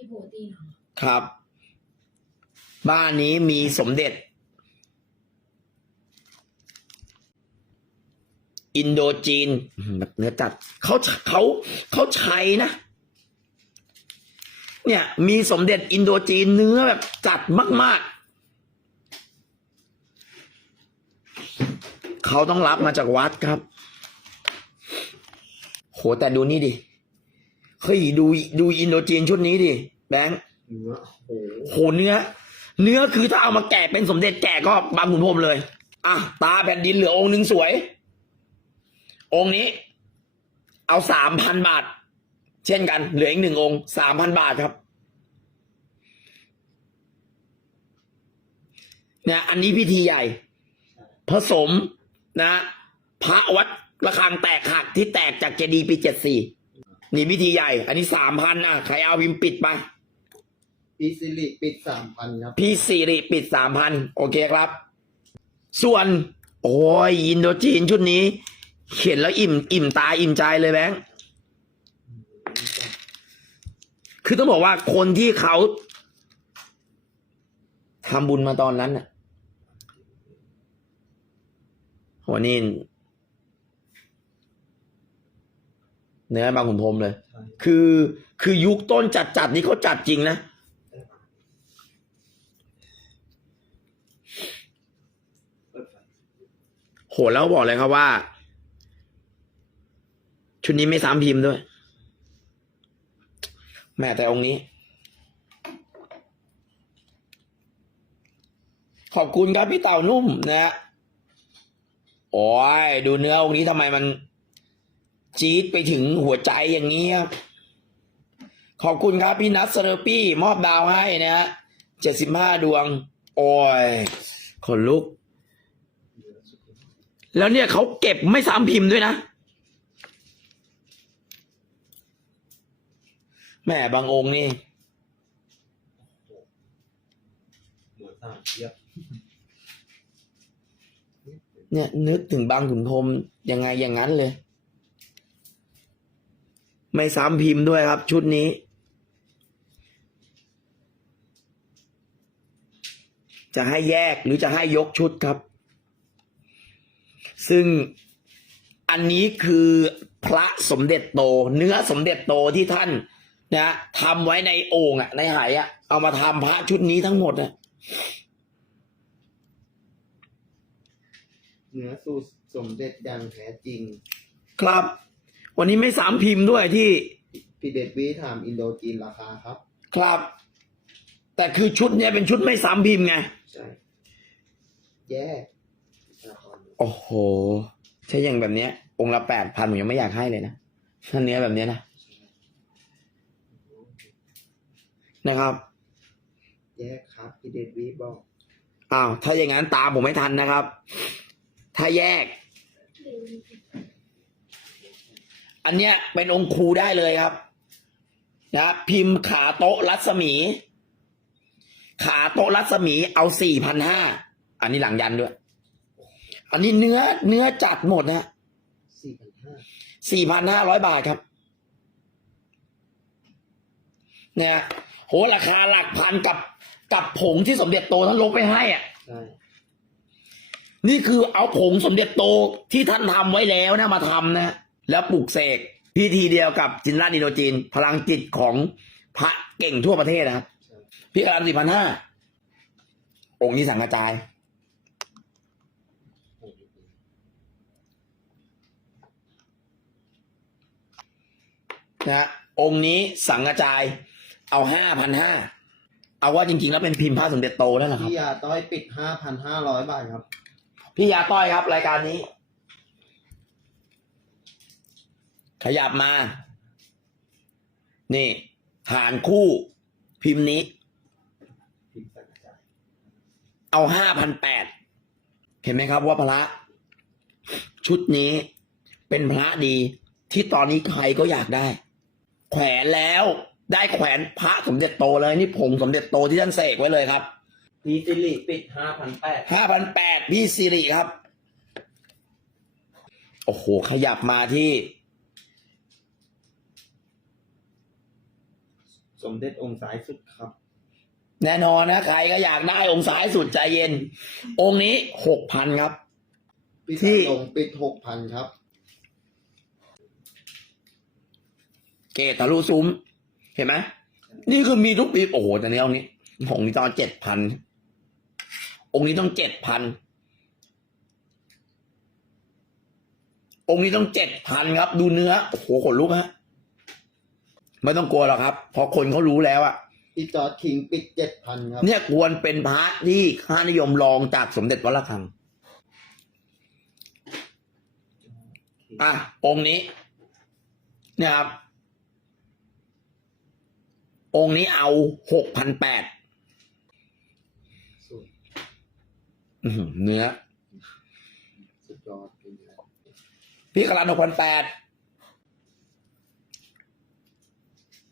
พี่โพตีเหรอครับ บ้านนี้มีสมเด็จ อินโดจีนแบบเนื้อจัดเขาเขาเขาใช้นะ เนี่ย มีสมเด็จอินโดจีนเนื้อแบบจัดมาก ๆ เขาต้องรับมาจากวัดครับ โหแต่ดูนี่ดิ เฮ้ยดูดูอินโดจีนชุดนี้ดิแบงค์เนื้อโอ้โหโหเนื้อ เนื้อคือถ้าเอามาแกะเป็นสมเด็จแกะก็บางขุนพรหมเลย อะ ตาแผ่นดินเหลือองค์หนึ่งสวย องค์นี้ เอาสามพันบาท เช่นกัน เหลืออีกหนึ่งองค์สามพันบาทครับ เนี่ยอันนี้พิธีใหญ่ ผสมนะ พระวัดระฆังแตกหักที่แตกจากเจดีย์ปีเจ็ดสี่ นี่พิธีใหญ่ อันนี้สามพันอะใครเอาพิมพ์ปิดไปปีซิลิปิดสามพันครับ พี่สิริปิดสามพันโอเคครับ ส่วน โอ้ยอินโดจีนชุดนี้เขียนแล้วอิ่ม อิ่มตาอิ่มใจเลยแบงค์คือต้องบอกว่าคนที่เขาทำบุญมาตอนนั้นน่ะโหนี่ เนื้อบางขุนพรหมเลยใช่คือคือยุคต้นจัดจัดๆนี่เขาจัดจริงนะเปิดไฟโหแล้วบอกเลยครับว่า ชุดนี้ไม่ซ้ำพิมพ์ด้วย แม่แต่องค์นี้ ขอบคุณครับพี่เต่านุ่มนะฮะโอ้ยดูเนื้อองค์นี้ทำไมมัน จี๊ดไปถึงหัวใจอย่างนี้ครับ ขอบคุณครับพี่นัทเซอร์ปี้มอบดาวให้นะฮะเจ็ดสิบห้าดวง โอ้ยขนลุก แล้วเนี่ยเขาเก็บไม่ซ้ำพิมพ์ด้วยนะแม่บางองค์นี่เหมือนสามเทียบเนี่ยนึกถึงบางขุนพรมยังไงอย่างนั้นเลย ไม่ซ้ำพิมพ์ด้วยครับ ชุดนี้ จะให้แยกหรือจะให้ยกชุดครับ ซึ่งอันนี้คือพระสมเด็จโต เนื้อสมเด็จโตที่ท่านนะทำไว้ในโอ่งอะในไหายอะเอามาทำพระชุดนี้ทั้งหมดอะเนื้อสูตรสมเด็จอย่างแท้จริง ครับ วันนี้ไม่ซ้ำพิมพ์ด้วยที่ พี่เด็ดวีถามอินโดจีนราคาครับ ครับ แต่คือชุดเนี้ยเป็นชุดไม่ซ้ำพิมพ์ไง ใช่ แยกราคาโอ้โห ใช่อย่างแบบเนี้ย องค์ละแปดพันผมยังไม่อยากให้เลยนะถ้าเนื้อแบบเนี้ยนะ นะครับ แยกครับพี่เด็ดวีบอกอ้าว ถ้าอย่างนั้นตามผมไม่ทันนะครับ ถ้าแยกอั นเนี้ยเป็นองค์ครูได้เลยครับ นะพิมพ์ขาโต๊ะรัศมี ขาโต๊ะรัศมีเอาสี่พันห้าอันนี้หลังยันด้วย อันนี้เนื้อเนื้อจัดหมดนะสี่พันห้าสี่พันห้าร้อยบาทครับ เนี่ยโหราคาหลักพันกับกับผงที่สมเด็จโตท่านลบไปให้อะใช่นี่คือเอาผงสมเด็จโตที่ท่านทำไว้แล้วนะมาทำนะ แล้วปลูกเสกพิธีเดียวกับจินราชอินโดจีน พลังจิตของพระเก่งทั่วประเทศนะครับใช่พี่การสี่พันห้าองค์นี้สังกระจายโอ้โหนะฮะองค์นี้สังกระจาย เอาห้าพันห้าเอาว่าจริงๆ แล้วเป็นพิมพ์พระสมเด็จโตแล้วนะครับ พี่ยาต้อยปิดห้าพันห้าร้อยบาทครับ พี่ยาต้อยครับ รายการนี้ ขยับมา นี่ หารคู่พิมพ์นี้พิมพ์สังกระจายเอาห้าพันแปดเห็นไหมครับว่าพระ ชุดนี้เป็นพระดีที่ตอนนี้ใครก็อยากได้ แขวนแล้วได้แขวนพระสมเด็จโตเลยนี่ผงสมเด็จโตที่ท่านเสกไว้เลยครับ พี่ซิลิปิดห้าพันแปดห้าพันแปดพี่สิริครับ โอ้โห ขยับมาที่ สมเด็จองค์ซ้ายสุดครับ แน่นอนนะ ใครก็อยากได้องค์ซ้ายสุดใจเย็น องค์นี้หกพันครับพี่ที่ ลงปิดหกพันครับ เกตทะลุซุ้ม เห็นไหมนี่คือมีทุกปีโอ้โหแต่เนี้ยองค์นี้องค์นี้ตอนเจ็ดพันองค์นี้ต้องเจ็ดพันองค์นี้ต้องเจ็ดพันครับ ดูเนื้อโอ้โหขนลุกฮะ ไม่ต้องกลัวหรอกครับเพราะคนเขารู้แล้วอะพี่จอร์ดคิงปิดเจ็ดพันครับเนี่ยควรเป็นพระที่ค่านิยมรองจากสมเด็จวัดระฆัง อะ องค์นี้ เนี่ยครับ องค์นี้เอาหกพันแปดสุดเนื้อสุดยอดเป็นไงพี่กรันหกพันแปด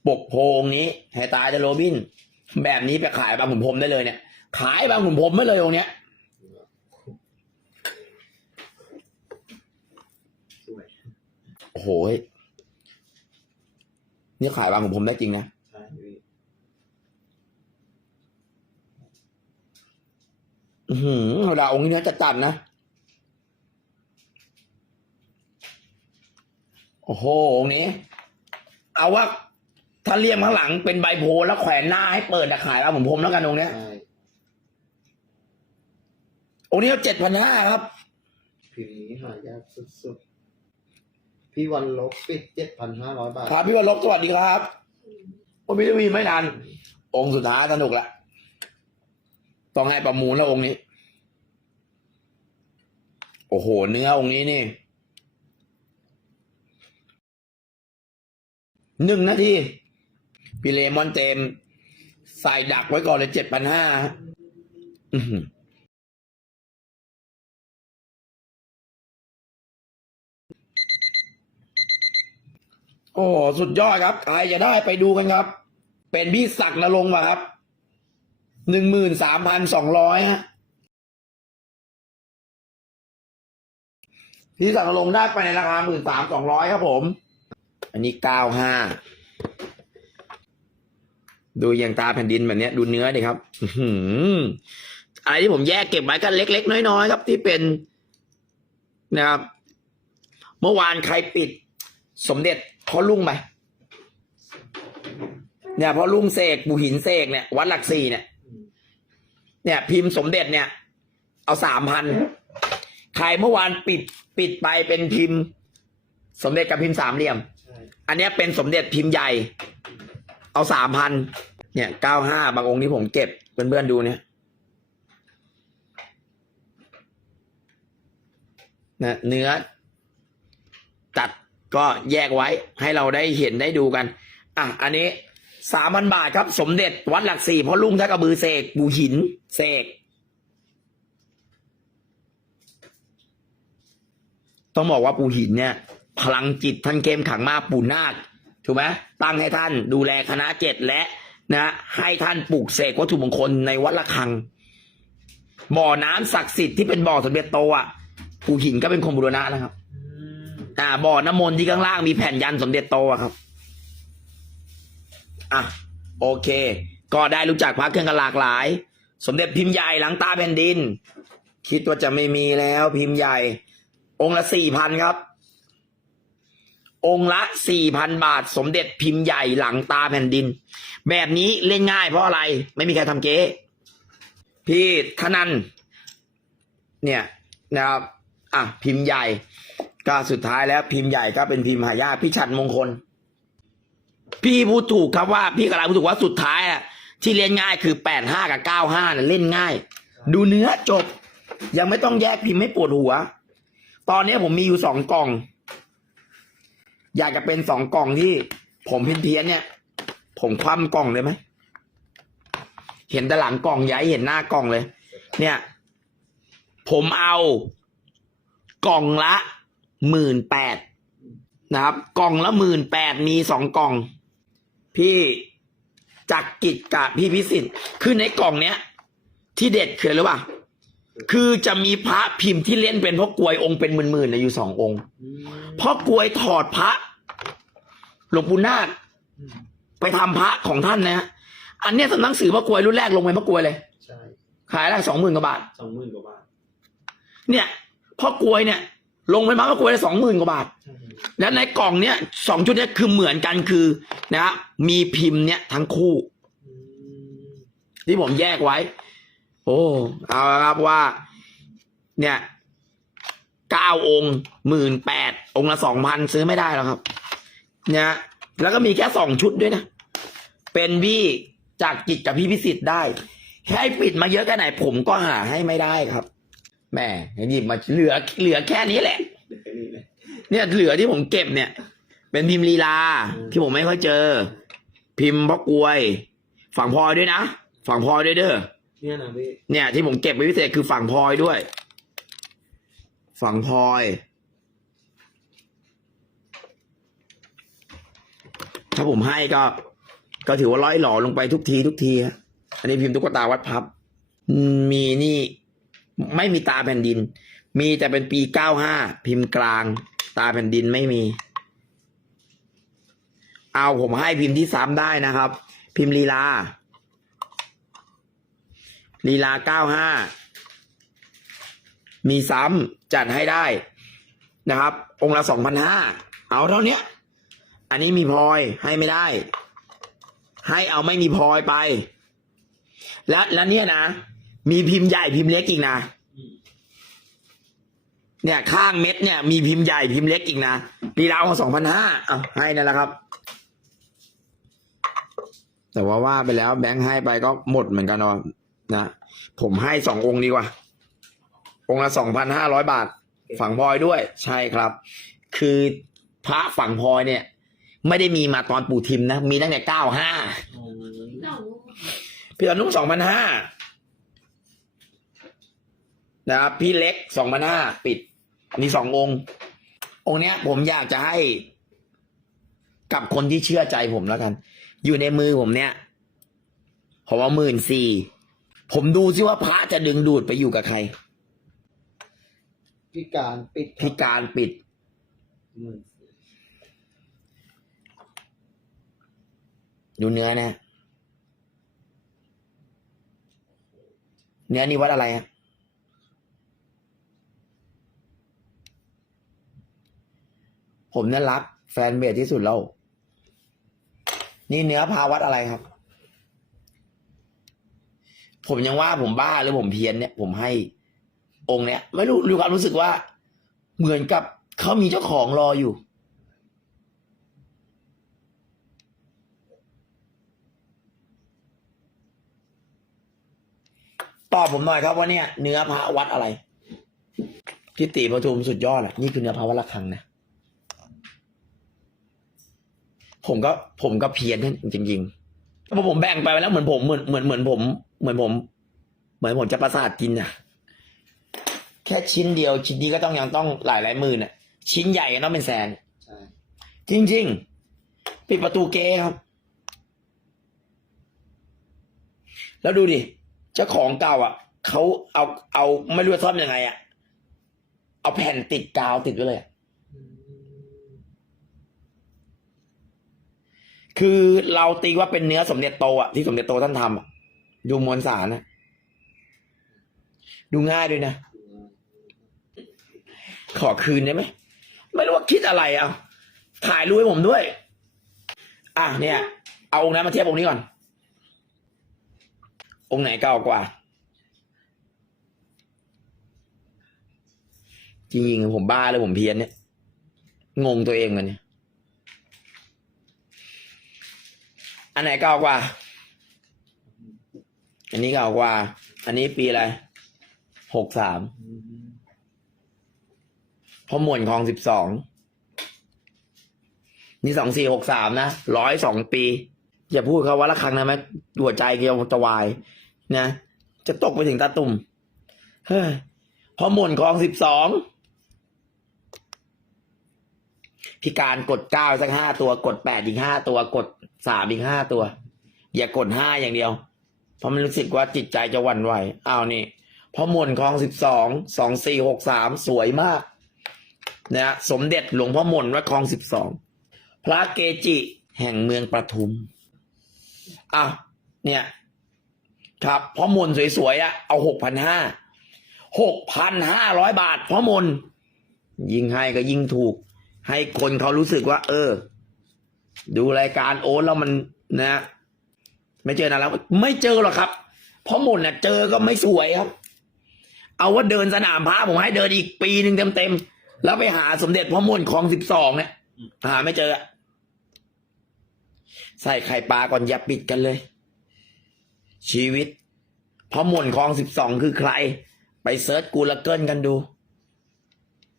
ปกโพงนี้ให้ตายแต่โรบิน แบบนี้ไปขายบางขุนพรมได้เลยเนี่ย ขายบางขุนพรมไม่เลยองเนี้ยโอ้โหนี่ขายบางขุนพรมได้จริงนะอือหือเวลาองค์นี้จะจัดนะ โอ้โห องค์นี้ เอาว่า ถ้าเลี่ยมข้างหลังเป็นใบโพธิ์แล้วแขวนหน้าให้เปิดอะขายเอาผมพรมแล้วกันองค์เนี้ยใช่องค์นี้เจ็ดพันห้าครับพิมพ์นี้หายากสุดๆ พี่วันลบปิดเจ็ดพันห้าร้อยบาท ครับพี่วรลบสวัสดีครับผมพี่ทวีไม่นานองค์สุดท้ายสนุกละต้องให้ประมูลแล้วองค์นี้ โอ้โห เนื้อองค์นี้นี่หนึ่งนาที พี่เลมอนเจมใส่ดักไว้ก่อนเลยเจ็ดพันห้าอือหือโอ้ สุดยอดครับ ใครจะได้ไปดูกันครับ เป็นพี่ศักดิ์นรงค์ป่ะครับหนึ่งหมื่นสามพันสองร้อยฮะพี่ศักดิ์นรงค์ได้ไปในราคาหมื่นสามสองร้อยครับผม อันนี้เก้าห้า ดูอย่างตาแผ่นดินแบบนี้ดูเนื้อดิครับอื้อะไรที่ผมแยกเก็บไว้ก็เล็ก ๆ น้อยๆครับ ที่เป็นนะครับ เมื่อวานใครปิด สมเด็จพ่อลุงไปเนี่ยพ่อลุงเสกปูหินเสกเนี่ย วัดหลักสี่เนี่ย เนี่ย พิมพ์สมเด็จเนี่ย เอาสามพันใครเมื่อวานปิดปิดไปเป็นพิมพ์ สมเด็จกับพิมพ์สามเหลี่ยม อันนี้เป็นสมเด็จพิมพ์ใหญ่ เอาสามพันเนี่ยเก้าห้าบางองค์ที่ผมเก็บเพื่อนๆดูเนี่ยนะเนื้อตัดก็แยกไว้ให้เราได้เห็นได้ดูกัน อะ อันนี้สามพันบาทครับ สมเด็จวัดหลักสี่เพราะลุงท่ากระบือเสกบูหินเสกต้องบอกว่าปู่หินเนี่ย พลังจิตท่านเข้มขังมากปู่นาค ถูกไหมตั้งให้ท่านดูแลคณะเจ็ดและนะให้ท่านปลูกเสกวัตถุมงคลในวัดละคัง บ่อน้ำศักดิ์สิทธิ์ที่เป็นบ่อสมเด็จโตอะปู่หินก็เป็นคนบูรณะนะครับ อ่า บ่อน้ำมนต์ที่ข้างล่างมีแผ่นยันสมเด็จโตอะครับ อะ โอเค ก็ได้รู้จักพระเครื่องกันหลากหลาย สมเด็จพิมพ์ใหญ่หลังตาแผ่นดิน คิดว่าจะไม่มีแล้วพิมพ์ใหญ่ องค์ละสี่พันครับ องค์ละสี่พันบาท สมเด็จพิมพ์ใหญ่หลังตาแผ่นดิน แบบนี้เล่นง่ายเพราะอะไรไม่มีใครทำเก๊พี่ธนันเนี่ยนะครับอะพิมพ์ใหญ่ก็สุดท้ายแล้วพิมพ์ใหญ่ก็เป็นพิมพ์หายากพี่ชัดมงคล พี่พูดถูกครับว่าพี่กำลังพูดถูกว่าสุดท้ายอะที่เล่นง่ายคือแปดห้ากับเก้าห้าน่ะเล่นง่าย ดูเนื้อจบ ยังไม่ต้องแยกพิมพ์ให้ปวดหัว ตอนนี้ผมมีอยู่สองกล่อง อยากจะเป็นสองกล่องที่ ผมเพี้ยนเนี่ย ผมคว่ำกล่องเลยไหม เห็นแต่หลังกล่องย้ายเห็นหน้ากล่องเลย เนี่ย ผมเอากล่องละหมื่นแปดนะครับ กล่องละหมื่นแปดมีสองกล่อง พี่จักกิจกับพี่พิสิทธิ์คือในกล่องเนี้ย ที่เด็ดคืออะไรรู้ป่ะคือจะมีพระพิมพ์ที่เล่นเป็นพ่อกลวยองค์เป็นหมื่นๆนะอยู่สององค์พ่อกลวยถอดพระ หลวงปู่นาคอืมไปทำพระของท่านนะฮะอันเนี้ยสำนักสื่อพระกรวยรุ่นแรกลงไปพระกรวยเลย ใช่ขายได้สองหมื่นกว่าบาท สองหมื่นกว่าบาท เนี่ยพ่อกรวยเนี่ย ลงไปมาพระกรวยได้สองหมื่นกว่าบาทใช่แล้วในกล่องเนี้ยสองชุดเนี้ยคือเหมือนกันคือนะฮะมีพิมพ์เนี้ยทั้งคู่อืมที่ผมแยกไว้ โอ้เอาละครับว่า เนี่ยเก้าองค์หมื่นแปดองค์ละสองพันซื้อไม่ได้แล้วครับเนี่ยแล้วก็มีแค่สองชุดด้วยนะ เป็นพี่จากกิจกับพี่พิสิทธิ์ได้ให้ปิดมาเยอะแค่ไหนผมก็หาให้ไม่ได้ครับแหม่หยิบมาเหลือเหลือแค่นี้แหละเดี๋ยวนี้เลยเนี่ยเหลือที่ผมเก็บเนี่ย เป็นพิมพ์ลีลา ที่ผมไม่ค่อยเจอ พิมพ์พ่อกลวย ฝั่งพลอยด้วยนะฝั่งพลอยด้วยเด้อเนี่ยนะพี่เนี่ยที่ผมเก็บไว้พิเศษคือฝั่งพลอยด้วย ฝั่งพลอย ถ้าผมให้ก็ ก็ถือว่าร้อยหล่อลงไปทุกทีทุกทีฮะอันนี้พิมพ์ตุ๊กตาวัดพับ มีนี่ไม่มีตาแผ่นดิน มีแต่เป็นปีเก้าห้าพิมพ์กลาง ตาแผ่นดินไม่มี เอาผมให้พิมพ์ที่ซ้ำได้นะครับ พิมพ์ลีลาลีลาเก้าห้ามีซ้ำจัดให้ได้นะครับ องค์ละสองพันห้าเอาเท่านี้ อันนี้มีพลอยให้ไม่ได้ ให้เอาไม่มีพลอยไป และแล้วเนี่ยนะมีพิมพ์ใหญ่พิมพ์เล็กอีกนะเนี่ยข้างเม็ดเนี่ยมีพิมพ์ใหญ่พิมพ์เล็กอีกนะลีลาเอาสองพันห้าเอาให้นั่นแหละครับ แต่ว่าว่าไปแล้วแบงค์ให้ไปก็หมดเหมือนกันเนาะนะผมให้สององค์ดีกว่า องค์ละสองพันห้าร้อยบาท ฝั่งพลอยด้วย ใช่ครับ คือพระฝั่งพลอยเนี่ย ไม่ได้มีมาตอนปู่ทิมนะ มีตั้งแต่เก้าห้าอ๋อพี่อนุสองพันห้านะครับพี่เล็กสองพันห้าปิดมีสององค์ องค์เนี้ย ผมอยากจะให้ กับคนที่เชื่อใจผมแล้วกัน อยู่ในมือผมเนี่ยผมว่าหมื่นสี่ผมดูซิว่าพระจะดึงดูดไปอยู่กับใคร พิการปิดคพิรับการปิดหมื่น ดูเนื้อนะ เนื้อนี่วัดอะไรฮะผมเนี่ยรักแฟนเบสที่สุดแล้วนี่เนื้อพาวัดอะไรครับ ผมยังว่าผมบ้าหรือผมเพี้ยนเนี่ย ผมให้องค์เนี้ย ไม่รู้รู้ความรู้สึกว่า เหมือนกับเขามีเจ้าของรออยู่ ต อบผมหน่อยครับว่าเนี่ยเนื้อพระวัดอะไรพิติปทุมสุดยอดแหละนี่คือเนื้อพระวัดระฆังนะผมก็ผมก็เพี้ยนจริงๆพอผมแบ่งไปแล้วเหมือนผมเหมือนเหมือนเหมือนผม เหมือนผม เหมือนผมจะประสาทกินอะแค่ชิ้นเดียว ชิ้นนี้ก็ต้องยังต้องหลายหลายหมื่นอะชิ้นใหญ่ก็ต้องเป็นแสนใช่จริง ๆ ปิดประตูเกครับ แล้วดูดิ เจ้าของเก่าอะเขาเอาเอาไม่รู้จะซ่อมยังไงอะเอาแผ่นติดกาวติดไว้เลยอะคือเราตีว่าเป็นเนื้อสมเด็จโตอะที่สมเด็จโตท่านทำอะดูมวลสารนะดูง่ายด้วยนะ ขอคืนได้ไหมไม่รู้ว่าคิดอะไรเอาถ่ายรูปให้ผมด้วย อะเนี่ย เอาองค์นั้นมาเทียบองค์นี้ก่อน องค์ไหนเก่ากว่า จริงๆผมบ้าเลยผมเพี้ยนเนี่ย งงตัวเองกันเนี่ย อันไหนเก่ากว่า อันนี้เก่ากว่า อันนี้ปีอะไร หกสามอืมพอหมวนคลองสิบสอง นี่สองสี่หกสามนะ ร้อยสองปี อย่าพูดเขาว่าละครั้งนะแม่หัวใจเกียวจะวาย นะจะตกไปถึงตาตุ่มเฮ้ยพอหมนคลองสิบสองพิการกดเก้าสักห้าตัว กดแปดอีกห้าตัวกดสามอีกห้าตัว อย่ากดห้าอย่างเดียว เพราะมันรู้สึกว่าจิตใจจะหวั่นไหวอ้าวนี่พอหมนคลองสิบสองสองสี่หกสามสวยมากนะสมเด็จหลวงพ่อมนวัดคลองสิบสองพระเกจิแห่งเมืองปทุมอะเนี่ย ครับเพราะมนสวยๆอะเอาหกพันห้าหกพันห้าร้อยบาทเพราะมนยิ่งให้ก็ยิ่งถูก ให้คนเขารู้สึกว่า เออ ดูรายการโอ๊ตแล้วมันนะ ไม่เจอนานแล้ว ไม่เจอหรอกครับ เพราะมนน่ะ เจอก็ไม่สวยครับ เอาว่าเดินสนามพระผมให้เดินอีกปีหนึ่งเต็มๆแล้วไปหาสมเด็จพระมนคลองสิบสองเนี่ยหาไม่เจอใส่ไข่ปลาก่อนอย่าปิดกันเลย ชีวิตพระมนคลองสิบสองคือใคร ไปเซิร์ชกูลเกิลกันดู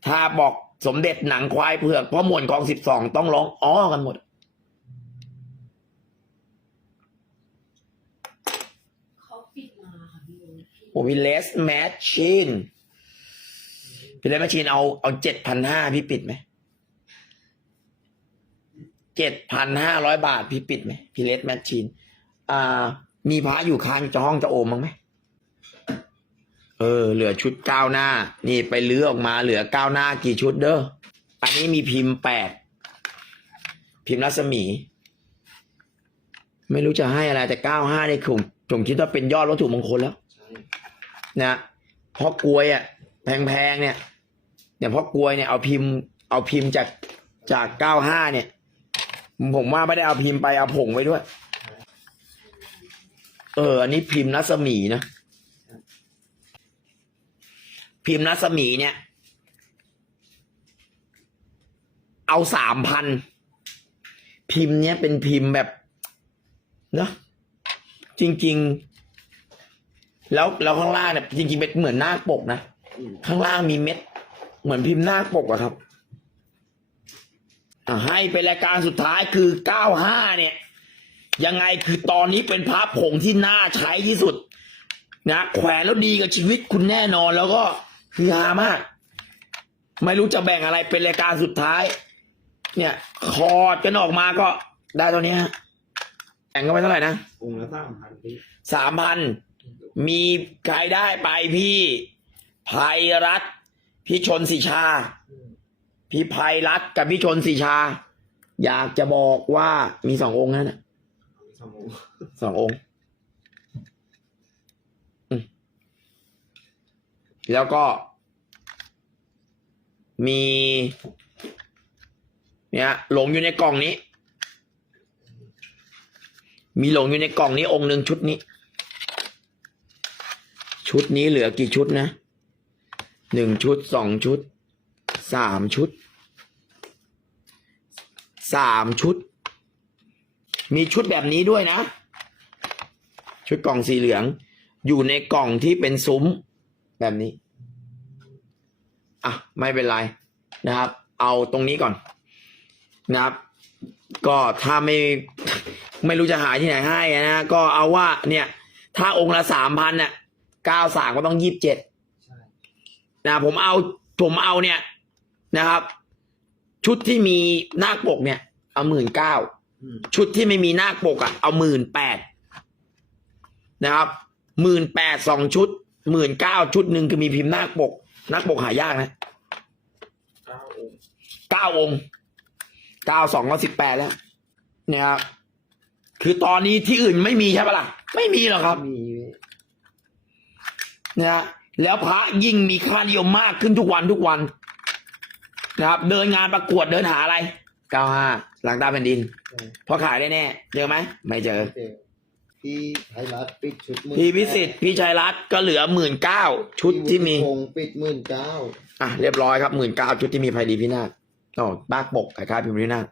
ถ้าบอกสมเด็จหนังควายเผือกพระมนคลองสิบสองต้องร้องอ้อกันหมด เขาปิดมาค่ะพี่โอ๊ตโอ้พี่เลสแมชชีนพี่เลสแมชชีนเอาเอาเจ็ดพันห้าพี่ปิดไหมเจ็ดพันห้าร้อยบาทพี่ปิดไหมพี่เลสแมชชีนอ่า มีพระอยู่ค้างจะห้องจะโอมมั้งไหมเออ เหลือชุดก้าวหน้า นี่ไปลื้อออกมาเหลือก้าวหน้ากี่ชุดเด้ออันนี้มีพิมพ์แปดพิมพ์รัศมี ไม่รู้จะให้อะไรแต่เก้าห้าเนี่ยผมผมคิดว่าเป็นยอดวัตถุมงคลแล้วใช่นะเพราะกลวยอะแพงๆเนี่ยเนี่ยเพราะกลวยเนี่ยเอาพิมพ์เอาพิมพ์จากจากเก้าห้าเนี่ย ผมว่าไม่ได้เอาพิมพ์ไปเอาผงไว้ด้วย เออ อันนี้พิมพ์รัศมีนะ พิมพ์รัศมีเนี่ย เอาสามพัน พิมพ์เนี้ยเป็นพิมพ์แบบเนอะจริง ๆ แล้วแล้วข้างล่างเนี่ยจริงๆเป็นเหมือนหน้าปกนะอืมข้างล่างมีเม็ด เหมือนพิมพ์หน้าปกอะครับอะให้เป็นรายการสุดท้ายคือเก้าห้าเนี่ย ยังไงคือตอนนี้เป็นพระผงที่น่าใช้ที่สุด นะแขวนแล้วดีกับชีวิตคุณแน่นอนแล้วก็คือฮามาก ไม่รู้จะแบ่งอะไรเป็นรายการสุดท้าย เนี่ยคอร์ดกันออกมาก็ได้ตอนนี้ยฮะแบ่งกันไปเท่าไหร่นะองค์ละสามพันพี่สามพันมีใครได้ไปพี่ภัยรัฐพี่ชนสีชา พี่ภัยรัฐกับพี่ชนสีชา อยากจะบอกว่ามีสององค์นั่นนะ สององค์สององค์แล้วก็ มี เนี่ยหลงอยู่ในกล่องนี้ มีหลงอยู่ในกล่องนี้องค์หนึ่งชุดนี้ ชุดนี้เหลือกี่ชุดนะหนึ่งชุดสองชุดสามชุดสามชุด มีชุดแบบนี้ด้วยนะ ชุดกล่องสีเหลือง อยู่ในกล่องที่เป็นซุ้มแบบนี้ อะ ไม่เป็นไรนะครับ เอาตรงนี้ก่อนนะครับ ก็ถ้าไม่ไม่รู้จะหาที่ไหนให้นะก็เอาว่าเนี่ย ถ้าองค์ละสามพันเนี่ยเก้าสามก็ต้องยี่สิบเจ็ดนะผมเอาผมเอาเนี่ยนะครับ ชุดที่มีหน้าปกเนี่ย เอาหมื่นเก้า ชุดที่ไม่มีหน้าปกอะเอาหมื่นแปดนะครับหมื่นแปดสองชุดหมื่นเก้าชุดหนึ่งคือมีพิมพ์หน้าปก หน้าปกหายากนะเก้าองค์เก้าองค์เก้าสองก็สิบแปดแล้ว เนี่ยครับคือตอนนี้ที่อื่นไม่มีใช่ปะล่ะ ไม่มีหรอกครับมีนะฮะแล้วพระยิ่งมีค่านิยมมากขึ้นทุกวันทุกวันนะครับ เดินงานประกวดเดินหาอะไร เก้าห้าหลังตาแผ่นดินใช่พอขายได้แน่เจอไหม ไม่เจอเจอ พี่ไทยรัฐปิดชุดหมื่นพี่พิสิทธิ์พี่ชัยรัตน์ก็เหลือหมื่นเก้าชุดที่มี พี่วุฒิพงศ์ปิดหมื่นเก้า อะเรียบร้อยครับหมื่นเก้าชุดที่มีไพดีพินาศอ๋อบ้าปกขายค่าพิมพ์พินาศ